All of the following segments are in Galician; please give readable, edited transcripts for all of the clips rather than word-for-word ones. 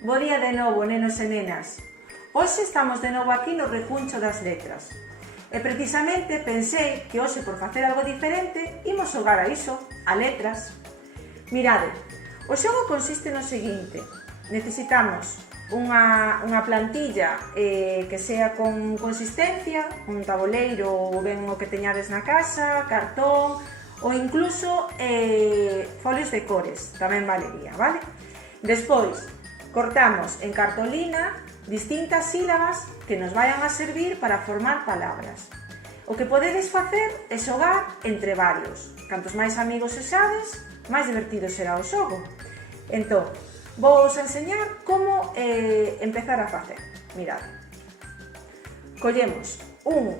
Bo día de novo, nenos e nenas. Hoxe estamos de novo aquí no recuncho das letras. E precisamente pensei que hoxe, por facer algo diferente, imos xogar a iso, a letras. Mirade, o xogo consiste no seguinte. Necesitamos unha plantilla que sea con consistencia, un tabuleiro ou ben o que teñades na casa, cartón ou incluso folios de cores, tamén valería, vale? Despois, cortamos en cartolina distintas sílabas que nos vayan a servir para formar palabras. O que podedes facer é xogar entre varios. Cantos máis amigos sexades, máis divertido será o xogo. Entón, vou enseñar como empezar a facer. Mirad. Collemos un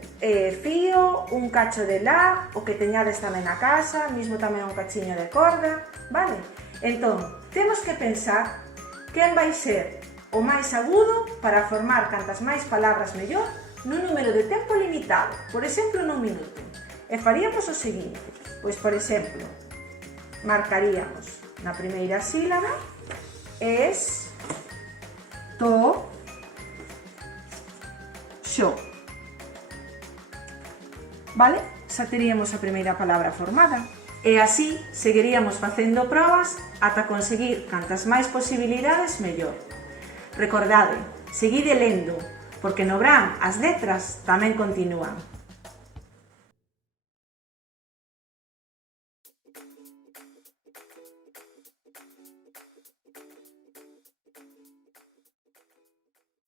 fío, un cacho de lá, o que teñades tamén na casa, mismo tamén un cachiño de corda, vale? Entón, temos que pensar quen vai ser o máis agudo para formar cantas máis palabras mellor nun número de tempo limitado, por exemplo, nun minuto. E faríamos o seguinte, pois, por exemplo, marcaríamos na primeira sílaba xo. Vale? Xa teríamos a primeira palabra formada. E así seguiríamos facendo probas ata conseguir cantas máis posibilidades mellor. Recordade, seguide lendo, porque no Bran as letras tamén continúan.